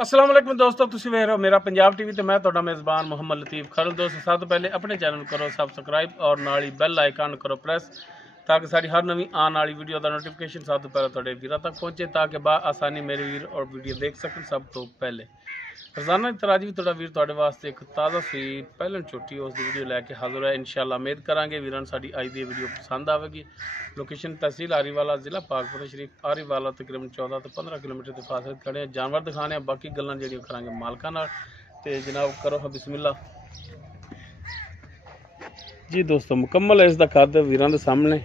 अस्सलाम वालेकुम दोस्तों, तुसीं वेख रहे हो मेरा पंजाब टीवी तो मैं तुहाडा मेज़बान मुहम्मद लतीफ़ खरल। दोस्तों सब तो पहले अपने चैनल करो सबसक्राइब और नाल ही बैल आइकन करो प्रेस ताकि सारी हर नवी आने वाली वीडियो का नोटिफिकेशन सब तो पहले तुहाडे वीरां तक पहुँचे ताकि आसानी मेरे वीर और वीडियो देख सकन। सब तो पहले रोज़ाना की तरह भी तुहाडा वीर तुहाडे वास्ते एक ताज़ा सूई पहलन छोटी उस वीडियो लैके हाजिर है। इंशाअल्लाह उम्मीद करांगे वीरां साडी अज दी वीडियो पसंद आवेगी। लोकेशन तहसील आरीवाला, जिला पाकपुर शरीफ। आरीवाला तकरीबन 14 तो 15 किलोमीटर के फासले खड़े हैं। जानवर दिखाने बाकी गल्लां जेहड़ियां करांगे मालकां नाल। ते जनाब करो हाँ बिस्मिल्लाह जी। दोस्तों मुकम्मल है इसका कद वीरां दे सामने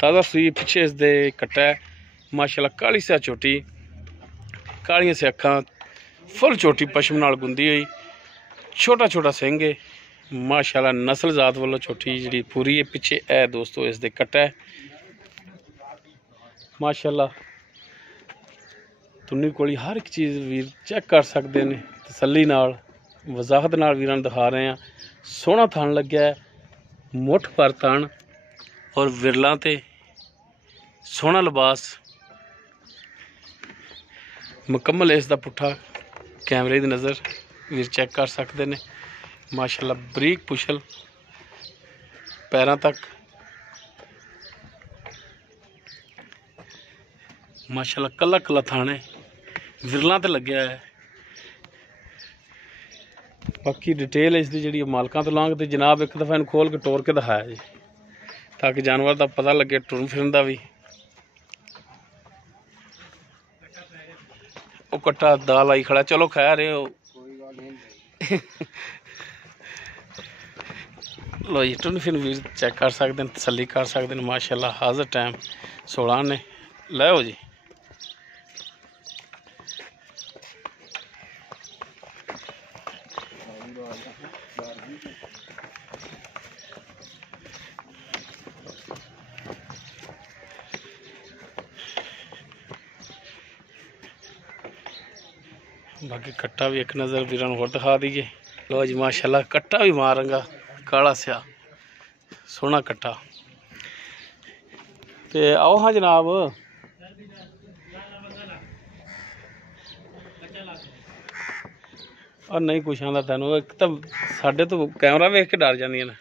ताज़ा सूई, पिछे इसके कट्टा है माशाअल्लाह, काली सा छोटी, कालियां से अखां, फुल छोटी पशम नाल गुंदी हुई, छोटा छोटा सिंह है माशाअल्लाह। नस्ल जात वालों छोटी जी पूरी है। पिछे है दोस्तों इसके कट्टा है माशाअल्लाह। तुन्नी कोली हर एक चीज़ वीर चेक कर सकते हैं तसल्ली नाल, वजाहत नाल वीरां दिखा रहे हैं। सोहना थन लग्या है, मुठ पर थन और विरलां ते सोहना लिबास। मुकम्मल इसका पुट्ठा कैमरे की नज़र वीर चेक कर सकते हैं माशाअल्लाह। बरीक पुछल पैरों तक माशाअल्लाह, कला कला थाने विरलां ते लग्या है। बाकी डिटेल इसकी जी मालकां तो लांग तो जनाब एक दफ़ा इन खोल के टोर के दिखाया जी ताकि जानवर का पता लगे टुरन फिरन का भी। वो कट्टा दाल आई खड़ा, चलो खा रहे हो लो जी। टुरन फिरन वीर चेक कर सकते हैं, तसल्ली कर सकते हैं माशाअल्लाह। हाजिर टाइम 16 ने लो जी। बाकी कट्टा भी एक नज़र वीरां नूं होर दिखा दीजिए। लो जी माशाअल्लाह, कट्टा भी मारंगा काला स्या सोहना कट्टा। ते आओ हाँ जनाब, और नहीं कुछ आंदा तैनूं, एक तो साडे तो कैमरा वेख के डर जांदियां ने।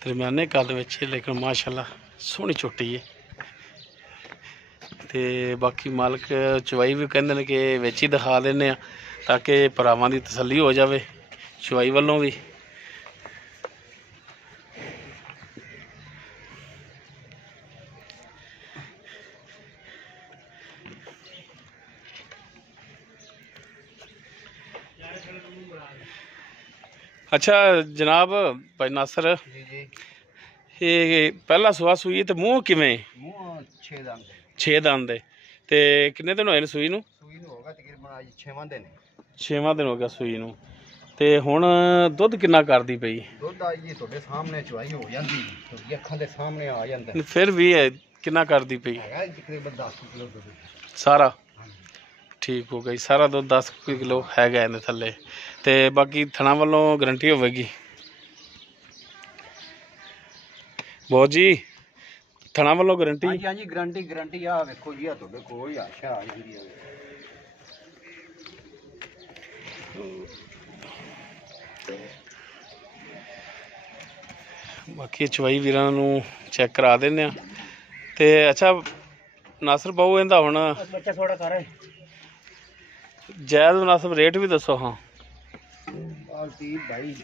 दरम्याने कद विच लेकिन माशाअल्लाह सोहनी छोटी है। ते बाकी मालक चवाई भी कहते हैं कि विच ही दिखा देने ताकि भरावां दी तसल्ली हो जाए चवाई वालों भी। अच्छा जनाब भाई नासर, ये पहला सुहा सूई तो मूँह किवें? 6 दंद ते किन्ने दिन होए ने सूई नूं? तकरीबन 6वां दिन हो गया सूई नूं। ते हुण दुध किन्ना करदी पई? दुध आई जी तुहाडे सामने चवाई हो जांदी, तुहाडी अखां दे सामने आ जांदा। फिर भी किन्ना करदी पई? हैगा तकरीबन 10 किलो दुध सारा ठीक हो गई। सारा दुध 10 किलो हैगा इहदे थल्ले। ते बाकी थणा वालों गारंटी होवेगी बहुत जी? थणा वालों गारंटी? हाँ जी गारंटी गारंटी आ वेखो जी, आ तुहाडे कोल ही आशा आ जांदी है। बाकी चवाई वीरां नूं चेक करा देने ते अच्छा नासर बाबू इहदा हुण बच्चा थोड़ा कर जायज़ मुनासिब रेट भी दसो। हाँ भाई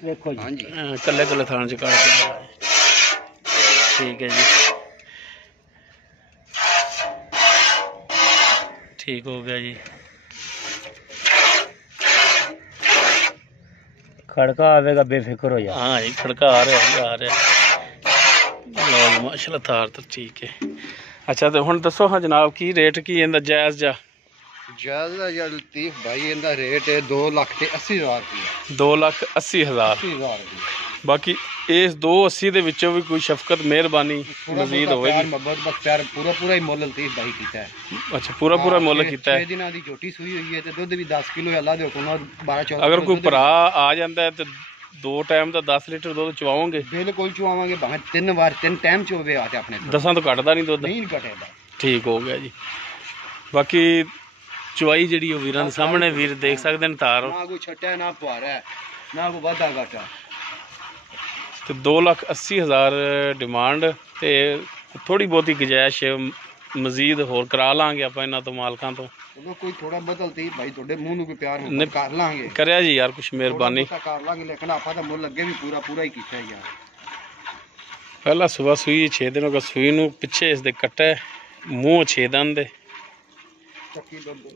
देखो हाँ जी, कल्ले कल्ले थान च काट के ठीक है जी, ठीक हो गया जी। खड़का आवेगा बेफिक्र हो जा। हाँ जी खड़का आ रहा आ रहा माशाल्लाह थार तो ठीक है। अच्छा तो हुण दसो हाँ जनाब की रेट की इहदा जायज़ जा? जायज़ या लतीफ भाई इहदा रेट है 2,80,000 रुपया। 2,80,000। बाकी इस 280 दे विचों भी कोई शफकत मेहरबानी मजीद होगी? बस प्यार पूरा पूरा ही मुल लतीफ भाई कीता है। अच्छा पूरा पूरा मुल कीता है। 6 दिनां दी झोटी सूई हुई है ते दुध भी 10 किलो अल्लाह दे हुक्म नाल 12-14। अगर कोई भरा आ जाता है तो 2 ਟਾਈਮ ਦਾ 10 ਲੀਟਰ ਦੁੱਧ ਚਵਾਓਗੇ? ਬਿਲਕੁਲ ਚਵਾਵਾਂਗੇ, ਭਾਵੇਂ 3 ਵਾਰ 3 ਟਾਈਮ ਚੋਵੇ ਆ ਤੇ ਆਪਣੇ ਤੋਂ। 10 ਤੋਂ ਘਟਦਾ ਨਹੀਂ ਦੁੱਧ? ਨਹੀਂ ਘਟੇਗਾ। ਠੀਕ ਹੋ ਗਿਆ ਜੀ। ਬਾਕੀ ਚਵਾਈ ਜਿਹੜੀ ਉਹ ਵੀਰਾਂ ਦੇ ਸਾਹਮਣੇ ਵੀਰ ਦੇਖ ਸਕਦੇ ਨੇ ਧਾਰ। ਨਾ ਕੋਈ ਛੱਟਿਆ ਨਾ ਪੁਆਰਾ ਨਾ ਕੋਈ ਵਾਧਾ ਘਾਟਾ। ਤੇ 2,80,000 ਡਿਮਾਂਡ ਤੇ ਥੋੜੀ ਬਹੁਤੀ ਗੁੰਜਾਇਸ਼ ਮਜ਼ੀਦ ਹੋਰ ਕਰਾ ਲਾਂਗੇ ਆਪਾਂ ਇਹਨਾਂ ਤੋਂ, ਮਾਲਕਾਂ ਤੋਂ। ਚਲੋ ਕੋਈ ਥੋੜਾ ਬਦਲਤੀ ਭਾਈ, ਤੁਹਾਡੇ ਮੂੰਹ ਨੂੰ ਕੋਈ ਪਿਆਰ ਹੁੰਦਾ ਕਰ ਲਾਂਗੇ। ਕਰਿਆ ਜੀ ਯਾਰ ਕੁਛ ਮਿਹਰਬਾਨੀ ਕਰ ਲਾਂਗੇ, ਲੇਕਿਨ ਆਪਾਂ ਤਾਂ ਮੁੱਲ ਅੱਗੇ ਵੀ ਪੂਰਾ ਹੀ ਕੀਤਾ ਯਾਰ। ਪਹਿਲਾ ਸਵੇਰ ਸੂਈ 6 ਦਿਨ ਹੋ ਗਏ ਸੂਈ ਨੂੰ, ਪਿੱਛੇ ਇਸ ਦੇ ਕੱਟੇ ਮੂੰਹ 6 ਦਿਨ ਦੇ। ਚੱਕੀ ਬੰਦ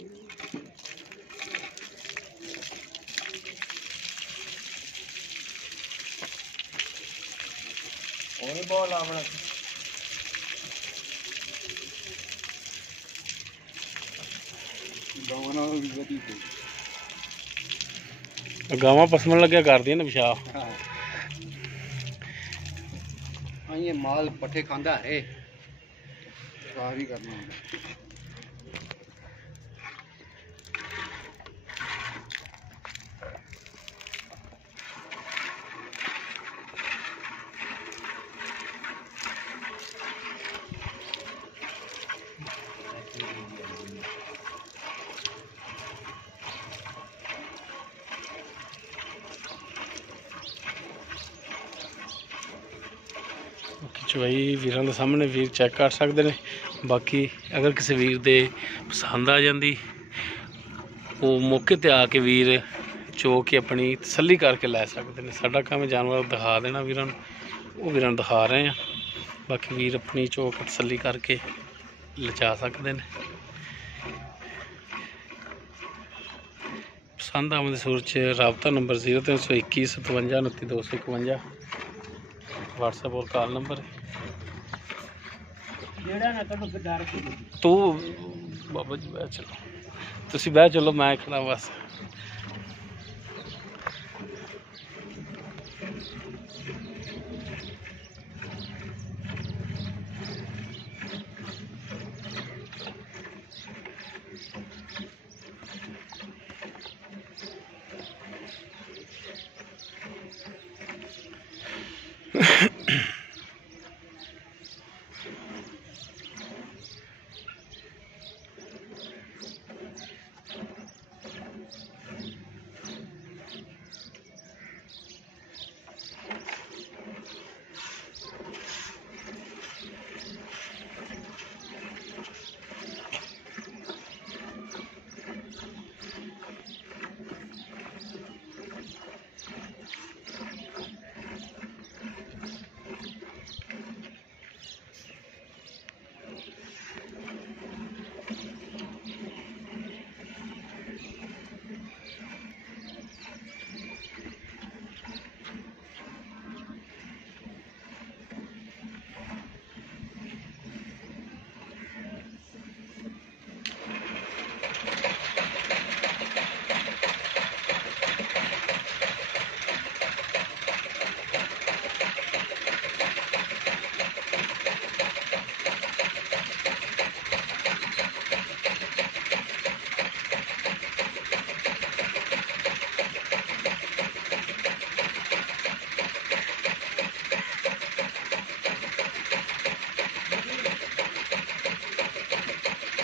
ਉਹਨੇ ਬਹੁਤ ਲਾਵਣਾ ਗਾਵਾਂ ਪਸਮਣ ਲੱਗਿਆ ਕਰਦੀਆਂ ਨੇ ਪਿਸ਼ਾਬ। ਹਾਂ ਇਹ ਮਾਲ ਪੱਠੇ ਖਾਂਦਾ ਹੈ, ਸਾਰੀ ਕਰਨਾ ਹੁੰਦਾ। ਚਵਾਈ ਵੀਰਾਂ ਦੇ ਸਾਹਮਣੇ ਵੀਰ ਚੈੱਕ ਕਰ ਸਕਦੇ ਨੇ। ਬਾਕੀ ਅਗਰ ਕਿਸੇ ਵੀਰ ਦੇ ਪਸੰਦ ਆ ਜਾਂਦੀ, ਉਹ ਮੌਕੇ ਤੇ ਆ ਕੇ ਵੀਰ ਚੋ ਕੇ ਆਪਣੀ ਤਸੱਲੀ ਕਰਕੇ ਲੈ ਸਕਦੇ ਨੇ। ਸਾਡਾ ਕੰਮ ਜਾਨਵਰ ਦਿਖਾ ਦੇਣਾ ਵੀਰਾਂ ਨੂੰ, ਉਹ ਵੀਰਾਂ ਨੂੰ ਦਿਖਾ ਰਹੇ ਆ। ਬਾਕੀ ਵੀਰ ਆਪਣੀ ਚੋ ਕੇ ਤਸੱਲੀ ਕਰਕੇ ਲਿਜਾ ਸਕਦੇ ਨੇ। ਪਸੰਦ ਆਉਣ ਦੀ ਸੂਰਤ 'ਚ ਰਾਬਤਾ ਨੰਬਰ 0321 57 29 251 WhatsApp और कॉल नंबर तू बाबा जी बह चलो, तुसी बह चलो, मैं खड़ा बस।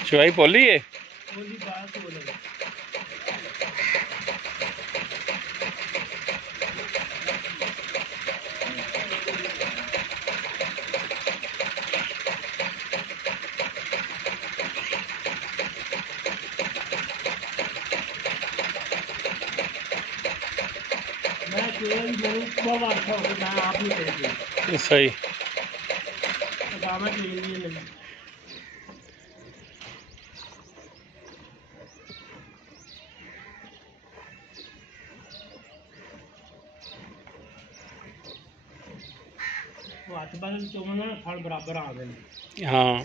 चवाई पोली है सही फल बराबर आ गए। हाँ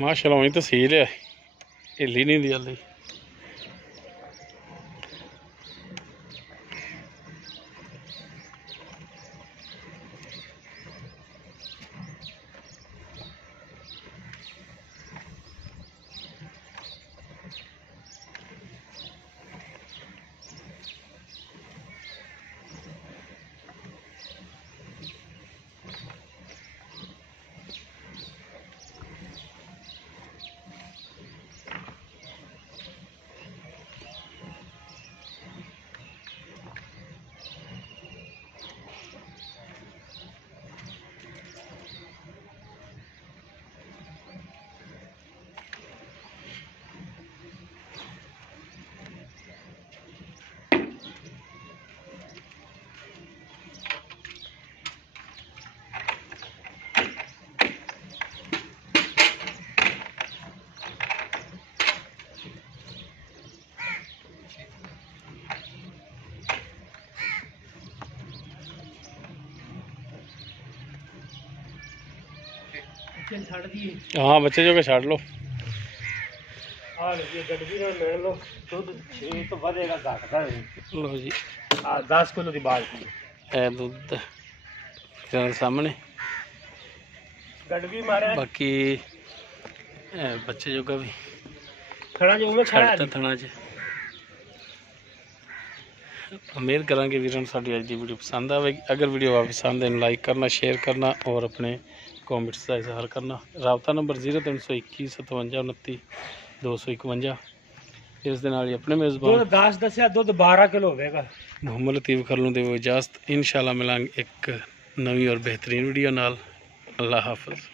ਮਾਸ਼ਾਅੱਲਾ ਹੁਣੀ ਤਸੀਲ ਹੈ, ਹਿੱਲੀ ਨਹੀਂ ਦੀ ਹਾਲੇ। ਛੱਡ ਦੀ हाँ बच्चे जो के छाड़ लो। ਆ ਲੈ ਗੱਡੀ ਨਾਲ ਮਿਲ ਲਓ, ਦੁੱਧ 6 ਤੋਂ ਵਧੇਗਾ ਘਟਦਾ ਨਹੀਂ। लो जी ਆ 10 ਕਿਲੋ ਦੀ ਬਾਲਟੀ ए दूध तेरे सामने। ਗੱਡੀ ਮਾਰਿਆ बाकी ए बच्चे जो का भी ਖੜਾ ਜੋ ਉਹ ਖੜਾ छाड़ता थना च। उम्मीद करा कि वीर साड़ी अज की वीडियो पसंद आएगी। अगर वीडियो आप पसंद है लाइक करना, शेयर करना और अपने कॉमेंट्स का इजहार करना। राबता नंबर 0321 57 29 251। इस दिन ही अपने मेज़बान ਦੁੱਧ 10 ਦੱਸਿਆ, ਦੁੱਧ 12 ਕਿਲੋ ਹੋਵੇਗਾ। मोहम्मद लतीफ़ खरलों दे इजाज़त। इंशाअल्लाह मिलांगे एक नवी और बेहतरीन वीडियो नाल। अल्लाह हाफ़िज़।